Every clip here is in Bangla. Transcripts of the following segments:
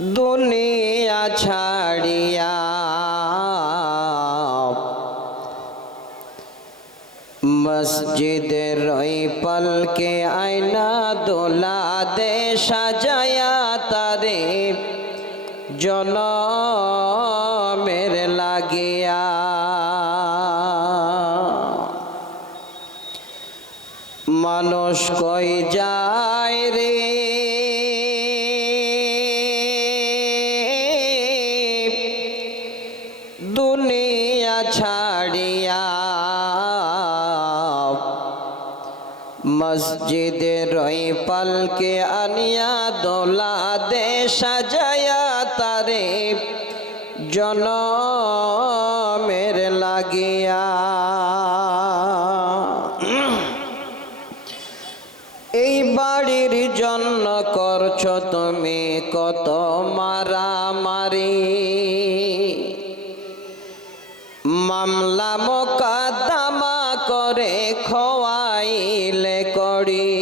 দুনিয়া ছাড়িয়া মসজিদের ওই পলকে আয়না দোলা দে সাজায়া তারে জনমের লাগিয়া। মানুষ কই যায় রে দুনিয়া ছাড়িয়া মসজিদের ওই পলকে আনিয়া দোলা দে সাজায়া তারে জনমের লাগিয়া। এই বাড়ির জন্য করছো তুমি কত মারামারি, মামলা মোকদ্দমা করে খোয়াইলে করি।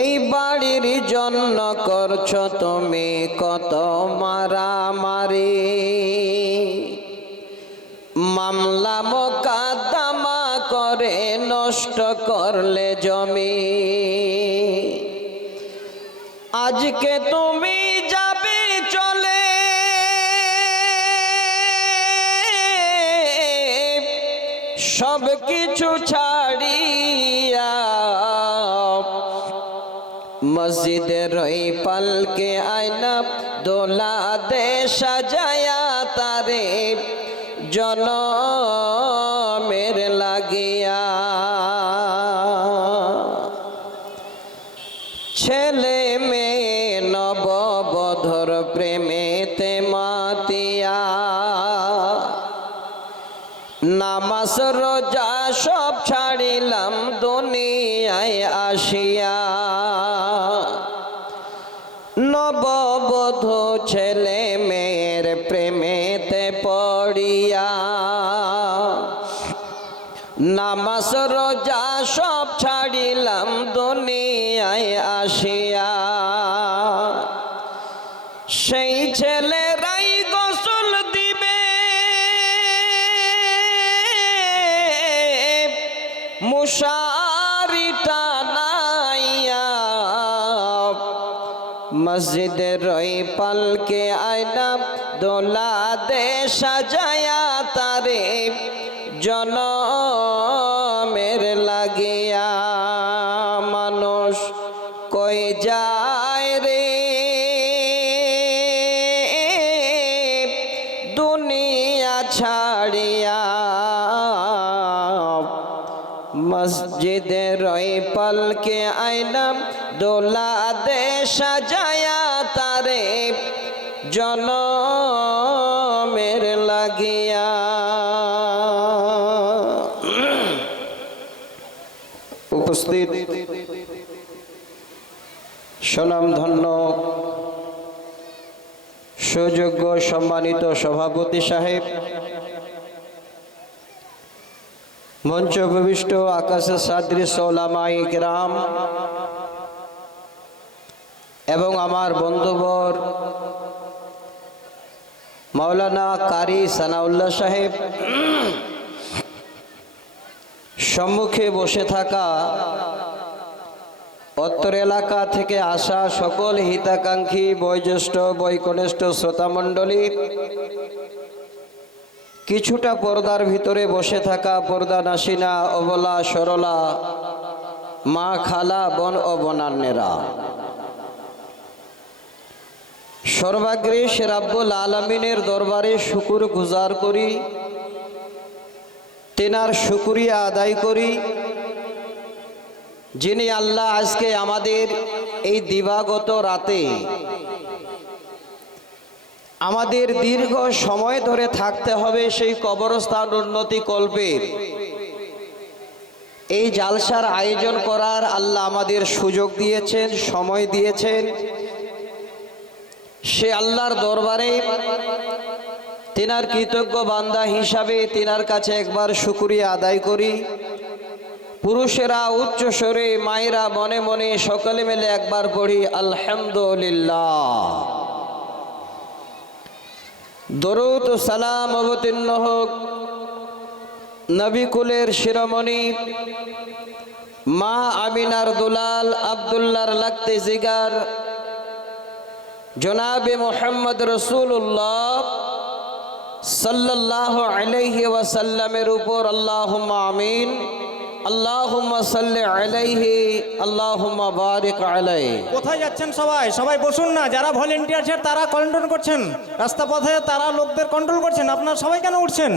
এই বাড়ির জন্য করছো তুমি কত মারামারি, মামলা মোকদ্দমা করে নষ্ট করলে জমি। আজকে তুমি যাবে চলে সব কিছু ছাড়িয়া, মসজিদের ওই পলকে আয়না দোলা দে সাজায়া তারে জনমের লাগিয়া। ছেলে মেয়ে নববধূর প্রেমেতে মাতিয়া, নামাজ রোজা সব ছাড়িলাম দুনিয়ায় আসিয়া। নববধূ ছেলে মেয়ের প্রেমেতে পড়িয়া, নামাজ রোজা সব ছাড়িলাম দুনিয়ায় আসিয়া। সেই ছেলেরাই গোসল দিবে মুশারি টানাইয়া, মসজিদের ওই পলকে আয়না দোলা দে সাজায়া তারে জনমের লাগিয়া। মানুষ কই যায় রে দুনিয়া ছাড়িয়া মসজিদের ওই পলকে আয়না দোলা দে সাজায়া তারে জনমের লাগিয়া। উপস্থিত স্বনামধন্য সুযোগ্য সম্মানিত সভাপতি সাহেব, মঞ্চ উপবিষ্ট আকাশে সাদৃশ্য ওলামায়ে কেরাম এবং আমার বন্ধুবর মাওলানা কারি সানাউল্লাহ সাহেব, সম্মুখে বসে থাকা উত্তর এলাকা থেকে আসা সকল হিতাকাঙ্ক্ষী বয়োজ্যেষ্ঠ বয়কনিষ্ঠ শ্রোতামণ্ডলী, কিছুটা পর্দার ভিতরে বসে থাকা পর্দা নাসিনা অবলা সরলা মা খালা বোন ও বনান্যেরা, সর্বাগ্রে সে রাব্বুল আলামিনের দরবারে শুকুর গুজার করি, তেনার শুকরিয়া আদায় করি যিনি আল্লাহ আজকে আমাদের এই দিবাগত রাতে আমাদের দীর্ঘ সময় ধরে থাকতে হবে সেই কবরস্থান উন্নতি কল্পের এই জালসার আয়োজন করার আল্লাহ আমাদের সুযোগ দিয়েছেন, সময় দিয়েছেন। সে আল্লাহর দরবারে তিনার কৃতজ্ঞ বান্দা হিসাবে তিনার কাছে একবার শুকরিয়া আদায় করি। পুরুষেরা উচ্চ স্বরে, মায়েরা মনে মনে, সকলে মিলে একবার পড়ি আলহামদুলিল্লাহ। দরুদ ও সালাম অবতীর্ণ হোক নবী কুলের শিরোমণি মা আমিনার দুলাল আব্দুল্লাহর লাগতে জিগার জনাবে মুহাম্মদ রাসূলুল্লাহ সাল্লাল্লাহু আলাইহি ওয়াসাল্লামের উপর আল্লাহুম্মা আমিন। আল্লাহুম্মা সাল্লি আলাইহি আল্লাহুম্মা বারিক আলাইহি। কোথায় যাচ্ছেন সবাই? সবাই বসুন না। যারা ভলেন্টিয়ার আছেন তারা কন্ট্রোল করছেন, রাস্তা পথে তারা লোকদের কন্ট্রোল করছেন। আপনারা সবাই কেন উঠছেন?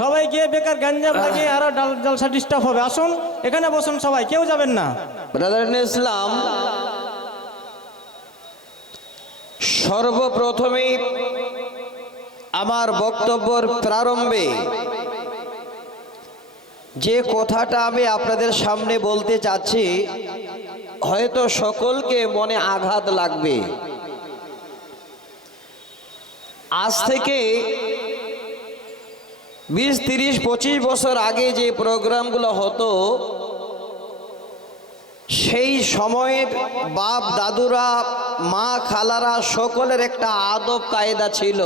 সবাই গিয়ে বেকার গ্যাঞ্জাম লাগিয়ে আরো জলসা ডিস্টার্ব হবে। আসুন এখানে বসুন, সবাই কেউ যাবেন না। ব্রাদার ইন ইসলাম, সর্বপ্রথমেই আমার বক্তব্যের প্রারম্ভে যে কথাটা আমি আপনাদের সামনে বলতে চাচ্ছি, হয়তো সকলকে মনে আঘাত লাগবে। আজ থেকে 20, 30, 25 বছর আগে যে প্রোগ্রামগুলো হতো, সেই সময়ের বাপ দাদুরা, মা খালারা সকলের একটা আদব কায়দা ছিল।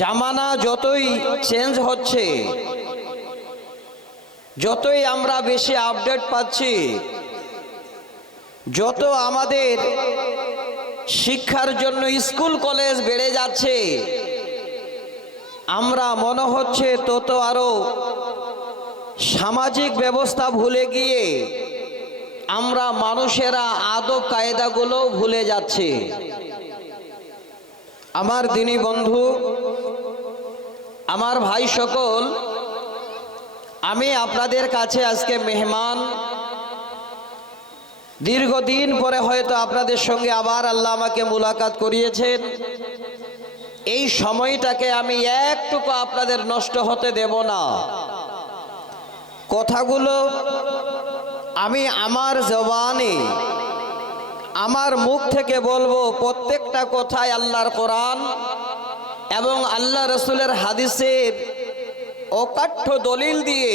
জামানা যতই চেঞ্জ হচ্ছে, যতই আমরা বেশি আপডেট পাচ্ছি, যত আমাদের শিক্ষার জন্য স্কুল কলেজ বেড়ে যাচ্ছে, আমরা মনে হচ্ছে তত আরো সামাজিক ব্যবস্থা ভুলে গিয়ে আমরা মানুষেরা আদব কায়দাগুলো ভুলে যাচ্ছে। আমার দিনী বন্ধু, আমার ভাই সকল, আমি আপনাদের কাছে আজকে মেহমান। দীর্ঘদিন পরে হয়তো আপনাদের সঙ্গে আবার আল্লাহ আমাকে মুলাকাত করিয়েছেন। এই সময়টাকে আমি একটুকু আপনাদের নষ্ট হতে দেব না। কথাগুলো আমি আমার জবানে, আমার মুখ থেকে বলবো। প্রত্যেকটা কথায় আল্লাহর কোরআন এবং আল্লাহ রসুলের হাদিসের অকাঠ্য দলিল দিয়ে,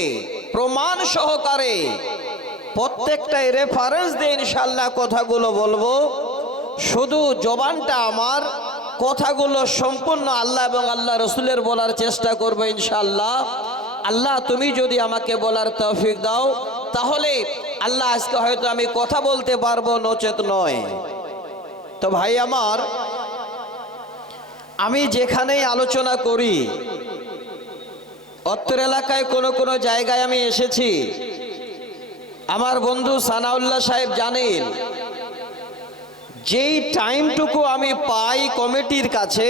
প্রমাণ সহকারে, প্রত্যেকটাই রেফারেন্স দিয়ে ইনশাআল্লাহ কথাগুলো বলবো। শুধু জবানটা আমার, কথাগুলো সম্পূর্ণ আল্লাহ এবং আল্লাহ রসুলের বলার চেষ্টা করবো ইনশাআল্লাহ। আল্লাহ তুমি যদি আমাকে বলার তৌফিক দাও, তাহলে আল্লাহ আজকে হয়তো আমি কথা বলতে পারবো, নচেত নয়। তো ভাই আমার, আমি যেখানেই আলোচনা করি, অত্র এলাকায় কোনো জায়গায় আমি এসেছি, আমার বন্ধু সানাউল্লাহ সাহেব জানেন, যেই টাইমটুকু আমি পাই কমিটির কাছে,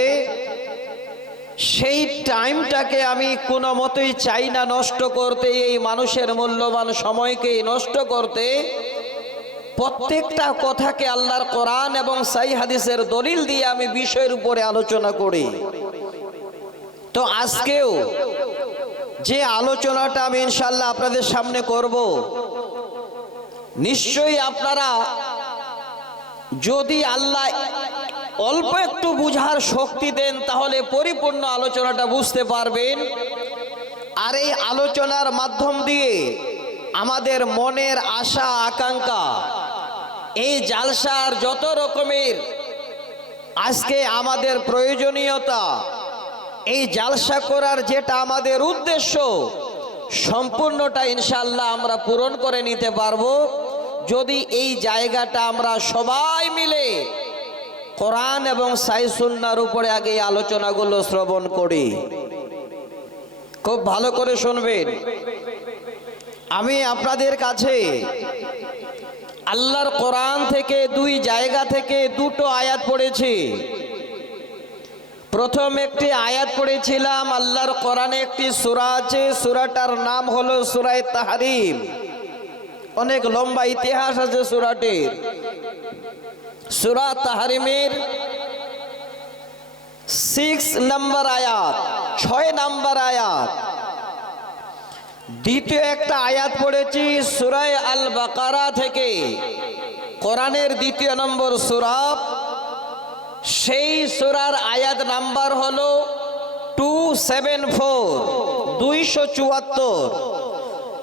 সেই টাইমটাকে আমি কোনো মতেই চাই না নষ্ট করতে। এই মানুষের মূল্যবান সময়কে নষ্ট করতে, প্রত্যেকটা কথাকে আল্লাহর কোরআন এবং সহিহ হাদিসের দলিল দিয়ে আমি বিষয়ের উপরে আলোচনা করি। তো আজকেও যে আলোচনাটা আমি ইনশাআল্লাহ আপনাদের সামনে করব, নিশ্চয়ই আপনারা যদি আল্লাহ অল্প একটু বুঝার শক্তি দেন, তাহলে পরিপূর্ণ আলোচনাটা বুঝতে পারবেন। আর এই আলোচনার মাধ্যম দিয়ে আমাদের মনের আশা আকাঙ্ক্ষা, এই জালসার যত রকমের আজকে আমাদের প্রয়োজনীয়তা, এই জালসা করার যেটা আমাদের উদ্দেশ্য, সম্পূর্ণটা ইনশাআল্লাহ আমরা পূরণ করে নিতে পারবো, যদি এই জায়গাটা আমরা সবাই মিলে কোরআন এবং সহিহ সুন্নাহর উপরে আগে এই আলোচনাগুলো শ্রবণ করি। খুব ভালো করে শুনবেন। আমি আপনাদের কাছে আল্লাহর কোরআন থেকে দুই জায়গা থেকে দুটো আয়াত পড়েছি। প্রথম একটি আয়াত পড়েছিলাম, আল্লাহর কোরআনে একটি সূরা আছে, সূরাটার নাম হলো সূরা তাহরিম। অনেক লম্বা ইতিহাস আছে সূরাটির। সূরা তাহরিমের 6 নম্বর আয়াত, 6 নম্বর আয়াত। দ্বিতীয় একটা আয়াত পড়েছি সূরা আল বাকারা থেকে, কোরআনের দ্বিতীয় নম্বর সূরা। সেই সূরার আয়াত নাম্বার হলো 274, 274।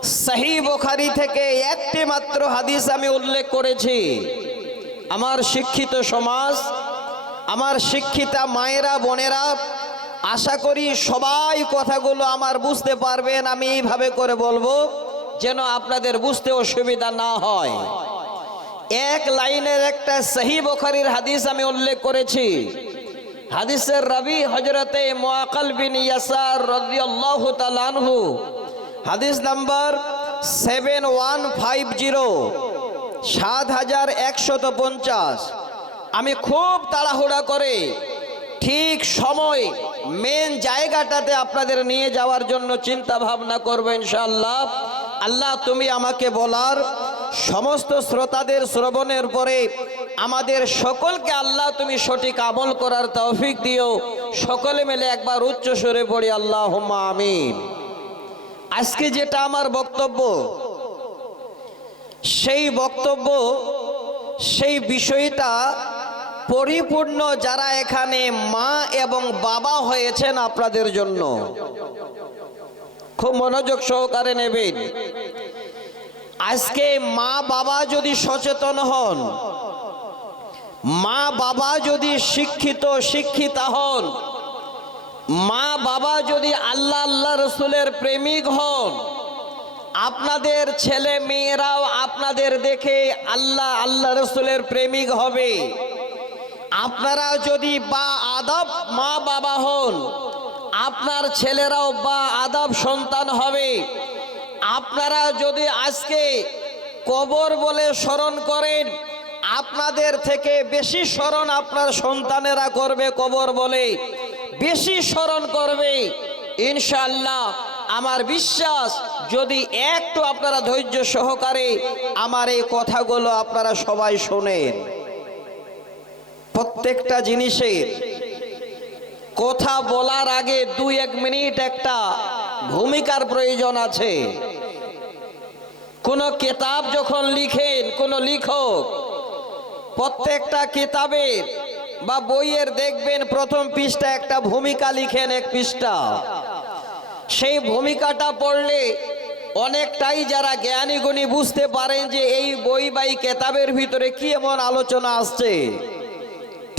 সহিহ বুখারী থেকে একটি মাত্র হাদিস আমি উল্লেখ করেছি। আমার শিক্ষিত সমাজ, আমার শিক্ষিতা মায়েরা বোনেরা, আশা করি সবাই কথাগুলো আমার বুঝতে পারবেন। আমি এইভাবে করে বলবো যেন আপনাদের বুঝতে অসুবিধা না হয়। এক লাইনের একটা সহিহ বুখারীর হাদিস আমি উল্লেখ করেছি। হাদিসের রাবি হযরতে মুআক্কাল বিন ইয়াসার রাদিয়াল্লাহু তাআলা আনহু, হাদিস নাম্বার 7150, 7150। আমি খুব তাড়াহুড়া করে ঠিক সময় মেন জায়গাটাতে আপনাদের নিয়ে যাওয়ার জন্য চিন্তা ভাবনা করবো ইনশাআল্লাহ। আল্লাহ তুমি আমাকে বলার, সমস্ত শ্রোতাদের শ্রবণের পরে আমাদের সকলকে আল্লাহ তুমি সঠিক আমল করার তৌফিক দিও। সকলে মিলে একবার উচ্চ সুরে পড়ি আল্লাহুম্মা আমিন। আজকে যেটা আমার বক্তব্য, সেই বক্তব্য, সেই বিষয়টা পরিপূর্ণ যারা এখানে মা এবং বাবা হয়েছেন আপনাদের জন্য। খুব মনোযোগ সহকারে নেবেন। আজকে মা বাবা যদি সচেতন হন, মা বাবা যদি শিক্ষিতা হন, মা বাবা যদি আল্লাহ রসুলের প্রেমিক হন, আপনাদের ছেলে মেয়েরাও আপনাদের দেখে আল্লাহ রসুলের প্রেমিক হবে। আপনারা যদি বা আদব মা বাবা হন, আপনার ছেলেরাও বা আদব সন্তান হবে। আপনারা যদি আজকে কবর বলে স্মরণ করেন, আপনাদের থেকে বেশি স্মরণ আপনার সন্তানেরা করবে। কবর বলে বেশি স্মরণ করবে ইনশাআল্লাহ। আমার বিশ্বাস, যদি একটু আপনারা ধৈর্য সহকারে আমার এই কথাগুলো আপনারা সবাই শোনেন, প্রত্যেকটা জিনিসের কথা বলার আগে 2-1 মিনিট একটা ভূমিকার প্রয়োজন আছে। কোন কিতাব যখন লিখেন, কোন লেখক প্রত্যেকটা কিতাবের বা বইয়ের দেখবেন প্রথম পৃষ্ঠা একটা ভূমিকা লিখেন, 1 পৃষ্ঠা। সেই ভূমিকাটা পড়লে অনেকটাই যারা জ্ঞানী গুণী বুঝতে পারেন যে এই বই বা এই কিতাবের ভিতরে কি এমন আলোচনা আসছে।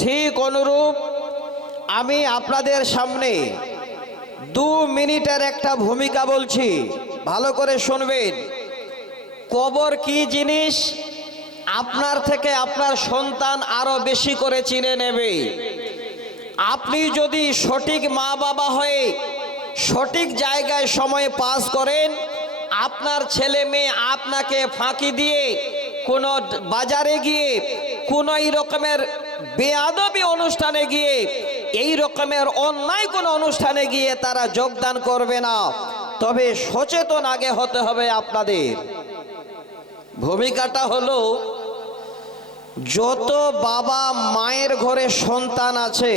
ঠিক অনুরূপ আমি আপনাদের সামনে 2 মিনিটের একটা ভূমিকা বলছি, ভালো করে শুনবেন। কবর কি জিনিস আপনার থেকে আপনার সন্তান আরো বেশি করে চিনে নেবে। আপনি যদি সঠিক মা বাবা হয়ে সঠিক জায়গায় সময় পাস করেন, আপনার ছেলে মেয়ে আপনাকে ফাঁকি দিয়ে কোনো বাজারে গিয়ে কোন এই রকমের বেয়াদবি অনুষ্ঠানে গিয়ে, এই রকমের অন্যায় কোনো অনুষ্ঠানে গিয়ে তারা যোগদান করবে না। তবে সচেতন আগে হতে হবে আপনাদের। ভূমিকাটা হলো, যত বাবা মায়ের ঘরে সন্তান আছে,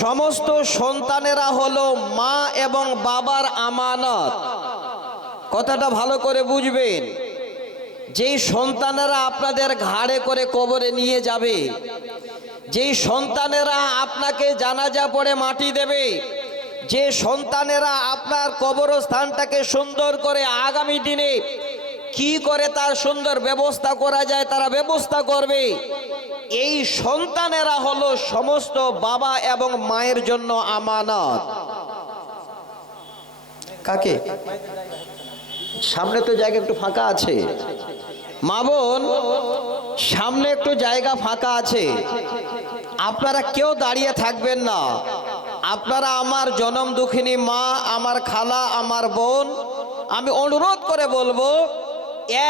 সমস্ত সন্তানেরা হলো মা এবং বাবার আমানত। কথাটা ভালো করে বুঝবেন। যেই সন্তানেরা আপনাদের ঘাড়ে করে কবরে নিয়ে যাবে, যেই সন্তানেরা আপনাকে জানাজা পড়ে মাটি দেবে, যে সন্তানেরা আপনার কবরস্থানটাকে সুন্দর করে আগামী দিনে কি করে তার সুন্দর ব্যবস্থা করা যায় তারা ব্যবস্থা করবে, এই সন্তানেরা হলো সমস্ত বাবা এবং মায়ের জন্য আমানত। কাকে? সামনে তো জায়গা একটু ফাঁকা আছে, মা বোন সামনে একটু জায়গা ফাঁকা আছে। আপনারা কেউ দাঁড়িয়ে থাকবেন না। আপনারা আমার জনম দুঃখিনী মা, আমার খালা, আমার বোন, আমি অনুরোধ করে বলবো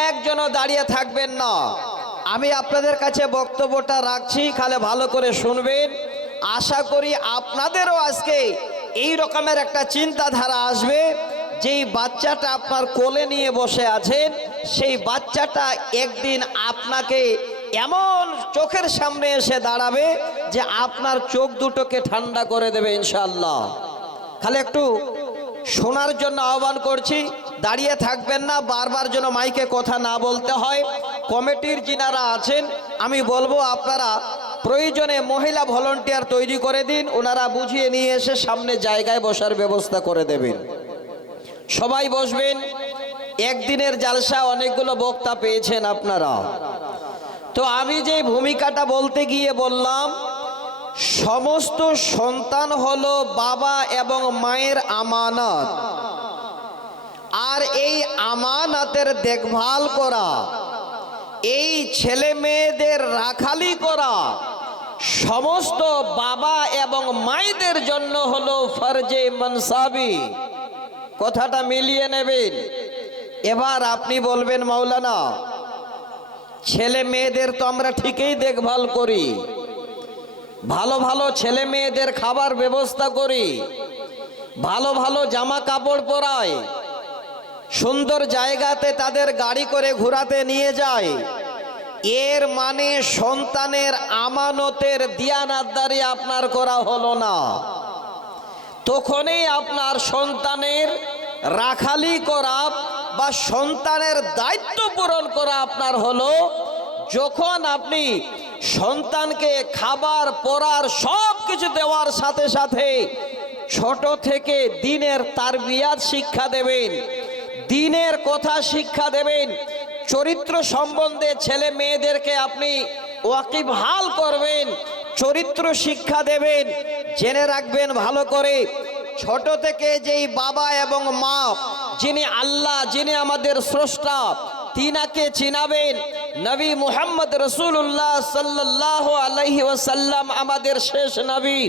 একজনও দাঁড়িয়ে থাকবেন না। আমি আপনাদের কাছে বক্তব্যটা রাখছি, খালি ভালো করে শুনবেন। আশা করি আপনাদেরও আজকে এই রকমের একটা চিন্তাধারা আসবে। যেই বাচ্চাটা আপনার কোলে নিয়ে বসে আছেন, সেই বাচ্চাটা একদিন আপনাকে এমন চোখের সামনে এসে দাঁড়াবে যে আপনার চোখ দুটোকে ঠান্ডা করে দেবে ইনশাআল্লাহ। খালি একটু শোনার জন্য আহ্বান করছি, দাঁড়িয়ে থাকবেন না। বারবার যেন মাইকে কথা না বলতে হয়। কমিটির যিনারা আছেন আমি বলবো আপনারা প্রয়োজনে মহিলা ভলান্টিয়ার তৈরি করে দিন, ওনারা বুঝিয়ে নিয়ে এসে সামনে জায়গায় বসার ব্যবস্থা করে দেবেন। সবাই বসবেন। একদিনের জালসা, অনেকগুলো বক্তা পেয়েছেন আপনারা। তো আমি যে ভূমিকাটা বলতে গিয়ে বললাম, সমস্ত সন্তান হলো বাবা এবং মায়ের আমানত, আর এই আমানতের দেখভাল করা, এই ছেলে মেয়েদের রাখালি করা সমস্ত বাবা এবং মায়েদের জন্য হলো ফরজে মনসাবি। কথাটা মিলিয়ে নেবেন। এবার আপনি বলবেন, মাওলানা ছেলে মেয়েদের তো আমরা ঠিকই দেখভাল করি, ভালো ভালো ছেলে মেয়েদের খাবার ব্যবস্থা করি, ভালো ভালো জামা কাপড় পরাই, সুন্দর জায়গাতে তাদের গাড়ি করে ঘোরাতে নিয়ে যায়, এর মানে সন্তানের আমানতের দিয়ানাতদারি আপনার করা হলো না। তখনই আপনার সন্তানের রাখালি করা বা সন্তানের দায়িত্ব পূরণ করা আপনার হলো, যখন আপনি সন্তানকে খাবার পরার সব কিছু দেওয়ার সাথে সাথে ছোট থেকে দিনের তারবিয়াত শিক্ষা দেবেন, দিনের কথা শিক্ষা দেবেন, চরিত্র সম্বন্ধে ছেলে মেয়েদেরকে আপনি ওয়াকিবহাল করবেন, চরিত্র শিক্ষা দেবেন। জেনে রাখবেন ভালো করে, ছোট থেকে যেই বাবা এবং মা, যিনি আল্লাহ, যিনি আমাদের স্রষ্টা, তিনাকে চিনাবেন। নবী মুহাম্মদ রাসূলুল্লাহ সাল্লাল্লাহু আলাইহি ওয়াসাল্লাম আমাদের শেষ নবী।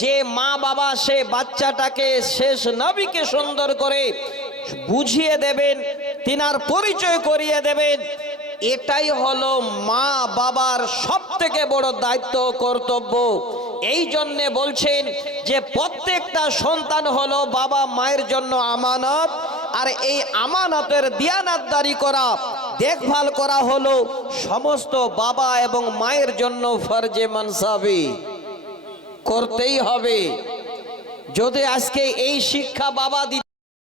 যে মা বাবা সে বাচ্চাটাকে শেষ নবীকে সুন্দর করে বুঝিয়ে দেবেন, তিনার পরিচয় করিয়ে দেবেন। এটাই হলো মা বাবার সব থেকে বড় দায়িত্ব, কর্তব্য। এই জন্যে বলছেন যে প্রত্যেকটা সন্তান হলো বাবা মায়ের জন্য আমানত, আর এই আমানতের দিয়ানাতদারি করা, দেখভাল করা হলো সমস্ত বাবা এবং মায়ের জন্য ফরজে মানসাবি, করতেই হবে। যদি আজকে এই শিক্ষা বাবা দিতে